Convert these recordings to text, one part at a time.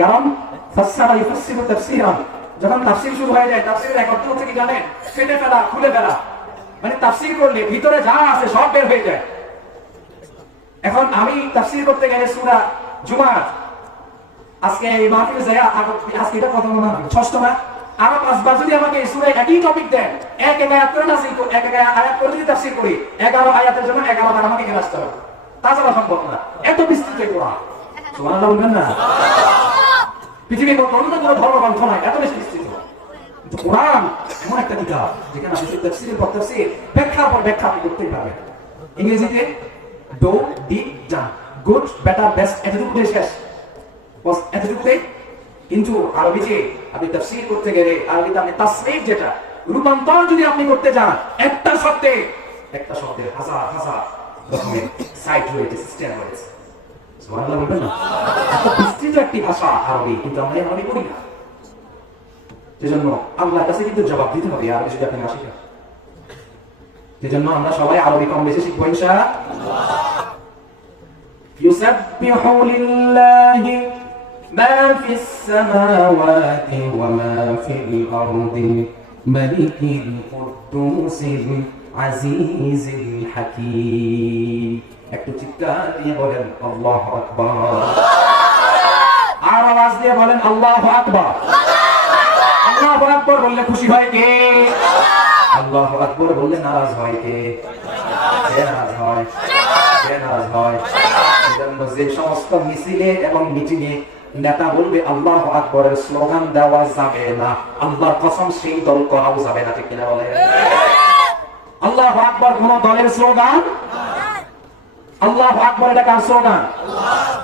কারণ ফাসসারা ইফাসসিরু তাফসীরান, যখন তাফসীর শুরু হয়ে যায় তাফসীরের এক অর্থ হচ্ছে কি জানেন? ফেটে ফেলা, খুলে ফেলা। মানে তাফসীর করলে ভিতরে যা আছে সব বের হয়ে যায়। এখন আমি তাফসীর করতে গেলে সূরা জুমার, আজকে এই মাহফিলে যায়, আজকে এটা কত না ষষ্ঠ না, আরো 5 বার যদি আমাকে এই সূরায় একই টপিক দেন, এক আয়াত করে নাযিল করি, এক আয়াত করে যদি তাফসীর করি, 11 আয়াতের জন্য 11 বার আমাকে ক্লাস করতে হবে। তাছাড়া সম্ভব না, এত বিস্তৃত কোরআন। সুবহানাল্লাহ বলবেন না? পৃথিবীর কোনো ধর্মগ্রন্থ নাই এত বেশি বিস্তৃত। কোরআন এমন একটা কিতাব যেখানে আপনি তাফসীরের পর তাফসীর, ব্যাখ্যার পর ব্যাখ্যা আপনি করতেই পারবেন। ইংরেজিতে do did done, good better best এতটুকুই শেষ, বস এতটুকুই। কিন্তু আরবিতে আপনি তাফসীর করতে গেলে, আরবিতে আপনি তাসরিফ যেটা রূপান্তর যদি আপনি করতে যান, একটা শব্দের হাজার হাজার রকমের সাইট রয়েছে, সিস্টেম রয়েছে। সুবহানাল্লাহ বলবেন না? এত বিস্তৃত একটি ভাষা আরবি, কিন্তু আমরা আরবি করি না। সেজন্য আল্লাহর কাছে কিন্তু জবাব দিতে হবে আরবি যদি আপনি না শিখেন। সেজন্য আমরা সবাই আরবি কম বেশি শিখবো ইনশাআল্লাহ। ইউসাব্বিহু লিল্লাহি মা ফিস সামাওয়াতি ওয়া মা ফিল আরদি মালিকিল কুদ্দুসিল আজিজিল হাকীম। একটু চিৎকার দিয়ে বলেন আল্লাহু আকবার, আর আওয়াজ দিয়ে বলেন আল্লাহু আকবার। আল্লাহু আকবার বললে খুশি হয় কে? আল্লাহু আকবার বললে নারাজ হয় কে? কে নারাজ হয়? কে নারাজ হয়? সেজন্য যে সমস্ত মিছিলে এবং মিটিংয়ে নেতা বলবে আল্লাহু আকবরের স্লোগান দেওয়া যাবে না, আল্লাহর কসম সেই দল করাও যাবে না, ঠিক কিনা বলে? আল্লাহু আকবার কোন দলের স্লোগান? আল্লাহু আকবার এটা কার স্লোগান?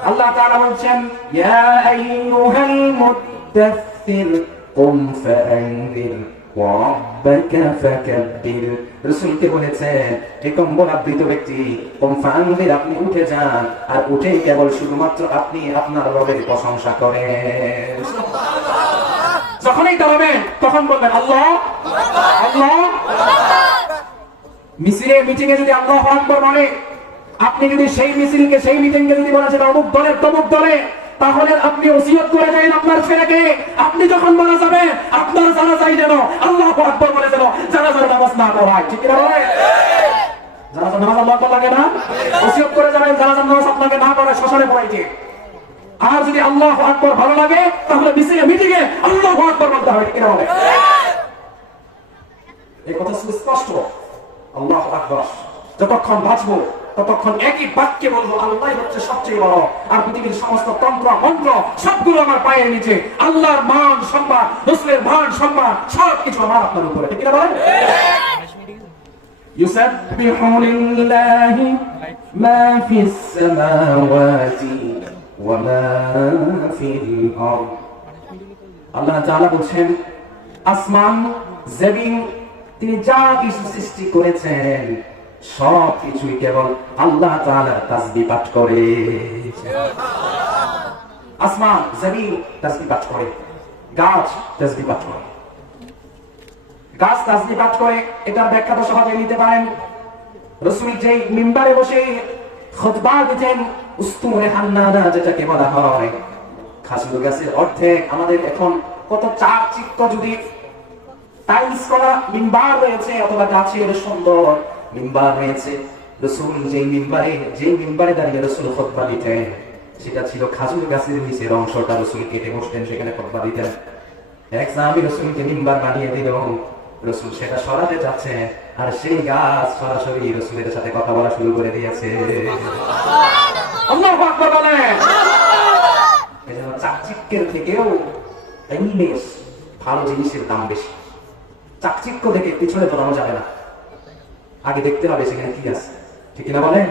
আল্লাহ তাআলা বলছেন ইয়া আইয়ুহাল মুদ্দাথির কুম ফাআনদির ওয়া রাব্বাকা ফাকাব্বির। রাসূলকে বলেছেন হে কম্বলাবৃত ব্যক্তি, কুম ফাআনদির, আপনি উঠে যান, আর উঠেই কেবল শুধুমাত্র আপনি আপনার রবের প্রশংসা করেন। যখনই দাঁড়াবেন তখন বলবেন আল্লাহ আল্লাহ। মিছিলে মিটিংয়ে যদি আল্লাহু আকবার বলে, আপনি যদি সেই মিছিলকে সেই মিটিংকে যদি বলেছেন অমুক দলের তমুক দলে, তাহলে আপনি ওসিয়ত করে দেন আপনার ছেলেকে, আপনি যখন মারা যাবেন আপনার জানাজায় যেন আল্লাহু আকবার বলে যেন জানাজার নামাজ না পড়ায়, ঠিক কিনা বলে? জানাজার নামাজ আল্লাহু আকবার লাগে না? ওসিয়ত করে যাবেন জানাজার নামাজ আপনাকে না পড়ায় শ্মশানে পড়াইতে। আর যদি আল্লাহু আকবার ভালো লাগে তাহলে মিটিংয়ে আল্লাহু আকবার বলতে হবে, ঠিক কিনা বলে? এই কথা স্পষ্ট। আল্লাহু আকবার যতক্ষণ বাঁচবো ততক্ষণ একই বাক্যে বলবো আল্লাহই হচ্ছে সবচেয়ে বড়, আর পৃথিবীর সমস্ত তন্ত্র মন্ত্র সবগুলো আমার পায়ের নিচে। আল্লাহর মান সম্মান, রাসূলের মান সম্মান সবকিছু আমার আপনার উপরে, ঠিক কিনা বলেন? ইউসাব্বিহু লিল্লাহি মা ফিস সামাওয়াতি ওয়া মা ফিল আরদ। আল্লাহ তাআলা বলছেন আসমান জমিন তিনি যা কিছু সৃষ্টি করেছেন সব কিছুই কেবল আল্লাহ তাআলার তাসবিহ পাঠ করে। আসমান জমিন তাসবিহ পাঠ করে, গাছ তাসবিহ পাঠ করে, গাছ তাসবিহ পাঠ করে। এটার ব্যাখ্যা তো সহজে নিতে পারেন। রাসূল যে মিম্বারে বসে খুতবা দিতেন, উস্তুরে হান্নানা যেটাকে বলা হয়, খাজুর গাছের অর্ধেক আমাদের এখন কত চাকচিক্য, যদি টাইলস করা মিম্বার রয়েছে অথবা গাছের সুন্দর মিম্বার রয়েছে, রাসূল যে মিম্বারে দাঁড়িয়ে রাসূল খুতবা দিতেন সেটা ছিল খাজুর গাছের নিচের অংশটা, রাসূল কেটে বসতেন সেখানে খুতবা দিতেন। এক সাহাবী রাসূলকে মিম্বার বানিয়ে দিল, রাসূল সেটা সরাতে যাচ্ছে আর সেই গাছ সরাসরি রাসূলের সাথে কথা বলা শুরু করে দিয়েছে। আল্লাহু আকবার বলেন। এজন্য চাকচিক্যের থেকেও ইংলিশ ভালো জিনিসের দাম বেশি। চাকচিক্য দেখে পিছনে দৌড়ানো যাবে না, আগে দেখতে হবে সেখানে কি আছে, ঠিক কিনা বলেন?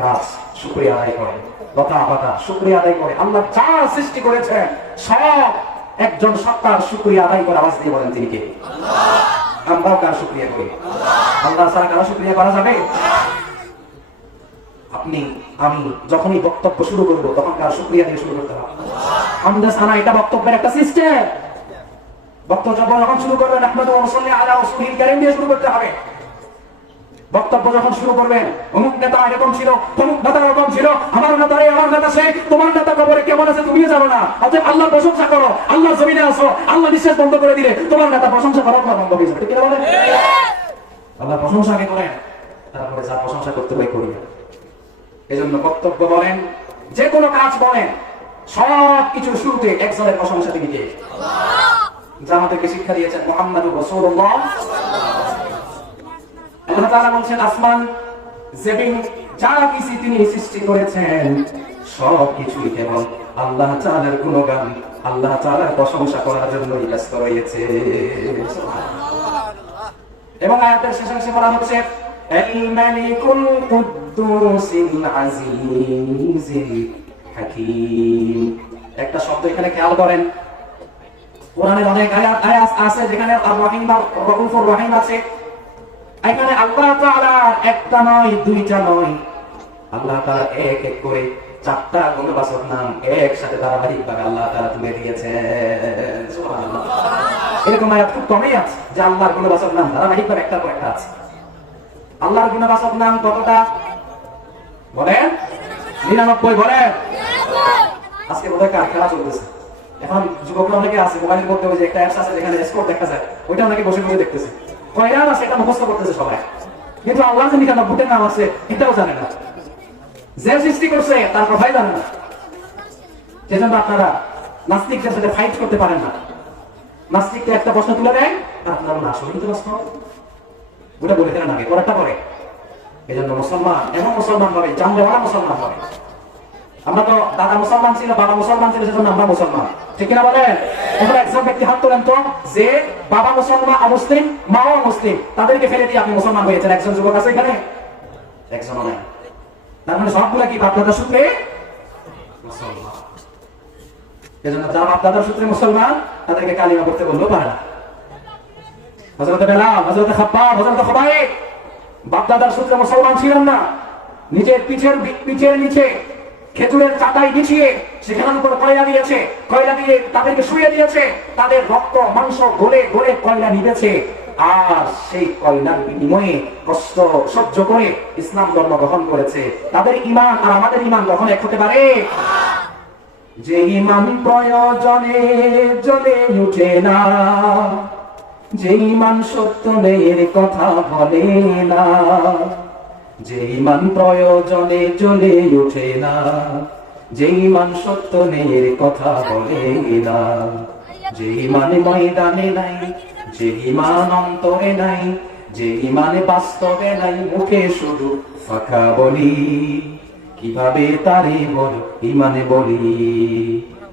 গাছ শুকরিয়া আদায় করে, লতা পাতা শুকরিয়া আদায় করে, আল্লাহ যা সৃষ্টি করেছেন সব একজন সত্তার শুকরিয়া আদায় করে আওয়াজ দিয়ে বলেন তিনি কে? আল্লাহ। আমরাও কার শুকরিয়া করি? আল্লাহ ছাড়া কারো শুকরিয়া করা যাবে? আপনি আমি যখনই বক্তব্য শুরু করবো তখন কার শুকরিয়া দিয়ে শুরু করতে হবে? আমাদের সানা এটা বক্তব্যের একটা সিস্টেম। বক্তব্য যখন শুরু করবেন আহমদ ওয়া সাল্লি আলা রাসূলিল কারীম দিয়ে শুরু করতে হবে। বক্তব্য যখন শুরু করবেন অমুক নেতা এরকম ছিল, তমুক নেতা এরকম ছিল, আমার নেতা সেই, তোমার নেতা কবরে কেমন আছে তুমিও জানো না। অতএব আল্লাহর প্রশংসা করো, আল্লাহর জমিনে আসো। আল্লাহ নিঃশ্বাস বন্ধ করে দিলে তোমার নেতা প্রশংসা করা বন্ধ হয়ে যাবে। ঠিক না বলেন? আল্লাহ প্রশংসা আগে করেন, তারপরে যা প্রশংসা করতে হয় করি। এজন্য বক্তব্য বলেন, যে কোনো কাজ বলেন, সব কিছুর শুরুতে একজনের প্রশংসা তিনি কে? যা আমাদেরকে শিক্ষা দিয়েছেন মুহাম্মদুর রাসূলুল্লাহ। আল্লাহ তাআলা বলছেন, আসমান জমিন যা কিছু তিনি সৃষ্টি করেছেন সব কিছুই কেবল আল্লাহ তাআলার গুণগান, আল্লাহ তাআলার প্রশংসা করার জন্যই ব্যস্ত রয়েছে। এবং আয়াতের শেষাংশে বলা হচ্ছে, আল মালিকুল কুদ্দুসিল আজিজিল হাকীম। একটা শব্দ এখানে খেয়াল করেন, কোরআনের অনেক আয়াত আছে যেখানে আর রহিম আর রউফুর রহিম আছে। এখানে আল্লাহ তাআলা একটা নয়, দুইটা নয়, আল্লাহ তাআলা এক এক করে চারটা গুণবাচক নাম একসাথে ধারাবাহিকভাবে আল্লাহ তাআলা তুলে দিয়েছেন। সুবহানাল্লাহ। এরকম আয়াত খুব কমই আছে যে আল্লাহর গুণবাচক নাম ধারাবাহিকভাবে একটার পর একটা আছে। আল্লাহর গুণবাচক নাম কতটা বলেন? 99 বলেন। আজকে বোধহয় কার খেলা চলতেছে। এখন যুবকরা অনেকে আছে মোবাইলের মধ্যে ওই যে একটা অ্যাপস আছে যেখানে স্কোর দেখা যায়, ওইটা অনেকে বসে বসে দেখতেছে। কয়টা আছে এটা মুখস্থ করতেছে সবাই, কিন্তু আল্লাহ যে 99 নাম আছে এটাও জানে না। যে সৃষ্টি করছে তার কথাই জানে না। সেজন্য আপনারা নাস্তিকদের সাথে ফাইট করতে পারেন না। নাস্তিককে একটা প্রশ্ন তুলে দেয় আর আপনারা না আসলে কিন্তু প্রশ্ন ওটা বলে দেন আগে পরেরটা পরে। এজন্য মুসলমান এমন মুসলমান হবে জানলেওয়ালা মুসলমান হবে। আমরা তো দাদা মুসলমান ছিল, বাবা মুসলমান ছিল, সেজন্য আমরা মুসলমান। ঠিক কিনা বলেন? এখন একজন ব্যক্তি হাত তোলেন তো যে বাবা মুসলমান মুসলিম, মাও মুসলিম, তাদেরকে ফেলে দিয়ে আপনি মুসলমান হয়েছেন। একজন যুবক আছে এখানে? একজনও নাই। তার মানে সবগুলা কি বাপ দাদার সূত্রে মুসলমান। এজন্য যারা বাপ দাদার সূত্রে মুসলমান তাদেরকে কালিমা পড়তে বললেও পারে না। হযরত বেলাল, হযরত খাব্বাব, হযরত খুবাইব বাপ দাদার সূত্রে মুসলমান ছিলেন না। নিজের পিঠের নিচে খেজুরের চাটাই বিছিয়ে সেখানের উপর কয়লা দিয়েছে, কয়লা দিয়ে তাদেরকে শুয়ে দিয়েছে, তাদের রক্ত মাংস গলে গলে কয়লা নিবেছে, আর সেই কয়লার বিনিময়ে কষ্ট সহ্য করে ইসলাম ধর্ম গ্রহণ করেছে। তাদের ঈমান আর আমাদের ঈমান কখন এক হতে পারে? যে ঈমান প্রয়োজনে জ্বলে ওঠে না, যে ঈমান সত্যের কথা বলে না, যে ঈমান প্রয়োজনে জ্বলে ওঠে না, যে ঈমান সত্যের কথা বলে না, যে ঈমান ময়দানে নাই, যে ঈমান অন্তরে নাই, যে ঈমান বাস্তবে নাই, মুখে শুধু ফাঁকা বলি, কিভাবে তারে বল ঈমানে বলি,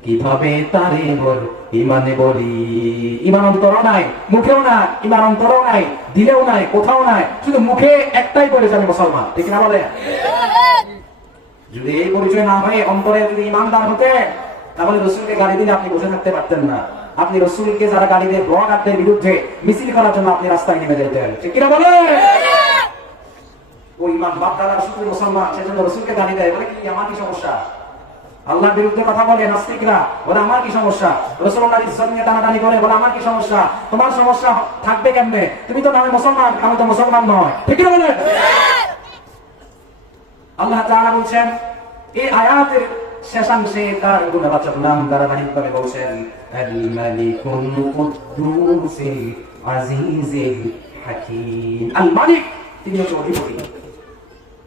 কিভাবে তারে বল ঈমানে বলি। ঈমান অন্তরও নাই, মুখেও নাই, ঈমান অন্তরও নাই, দিলেও নাই, কোথাও নাই, শুধু মুখে একটাই বলে আমি মুসলমান। ঠিক না বলে? যদি এই পরিচয় না হয়, অন্তরে যদি ঈমানদার হতে, তাহলে রাসূলকে গালি দিলে আপনি বসে থাকতে পারতেন না। আপনি রাসূলকে যারা গালি দেয় ব্লগারদের বিরুদ্ধে মিছিল করার জন্য আপনি রাস্তায় নেমে যেতেন। ঠিক কিনা বলে? ওই ঈমান বাপ দাদার সূত্রে মুসলমান, সেজন্য রাসূলকে গালি দেয়, বলে কি আমার কি সমস্যা? আল্লাহর বিরুদ্ধে কথা বলে নাস্তিকরা, বলে আমার কি সমস্যা? রাসূলুল্লাহর ইজ্জত নিয়ে টানাটানি করে, বলে আমার কি সমস্যা? তোমার সমস্যা থাকবে কেমনে? তুমি তো নামে মুসলমান, আমি তো মুসলমান নয়। ঠিক না বলে? আল্লাহ তাআলা বলছেন এই আয়াতের শেষাংশে তার গুণবাচক নাম ধারাবাহিকভাবে বলছেন, আল মালিকুল কুদ্দুসিল আজিজিল হাকীম। আল মালিক তিনি হচ্ছেন অধিপতি,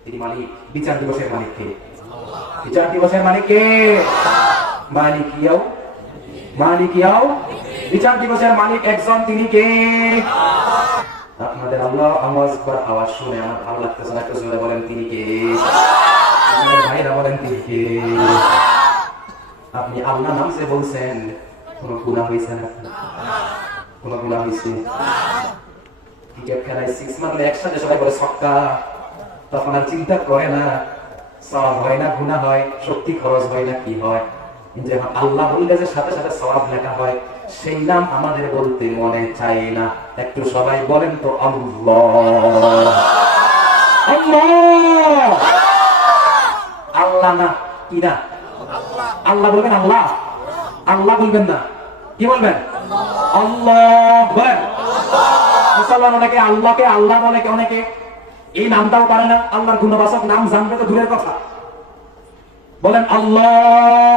তিনি মালিক। বিচার দিবসের মালিক কে? বিচার দিবসের মালিক কে? মালিকিয়াও বিচার দিবসের মালিক একজন, তিনি কে? আপনাদের আল্লাহ আওয়াজ শুনে আমার ভালো লাগতেছে না, একটু জোরে বলেন তিনি কে? ভাইরা বলেন তিনি কে? আপনি আল্লাহ নাম যে বলছেন, কোন গুনাহ হয়েছে না? কোন গুনাহ হয়েছে? ক্রিকেট খেলায় 6 মারলে একসাথে সবাই বলে ছক্কা, তখন আর চিন্তা করে না সওয়াব হয় না গুনাহ হয়, শক্তি খরচ হয় না কি হয়। কিন্তু এখন আল্লাহ বললে যে সাথে সাথে সওয়াব লেখা হয়, সেই নাম আমাদের বলতে মনে চাই না। একটু সবাই বলেন তো আল্লাহ। আল্লাহ আল্লাহ না কি না? আল্লাহ বলবেন, আল্লাহ আল্লাহ বলবেন না, কি বলবেন? আল্লাহ বলেন। মুসলমান অনেকে আল্লাহকে আল্লাহ বলে, অনেকে এই নামটাও পারে না। আল্লাহর গুণবাচক নাম জানবে তো দূরের কথা। বলেন আল্লাহ।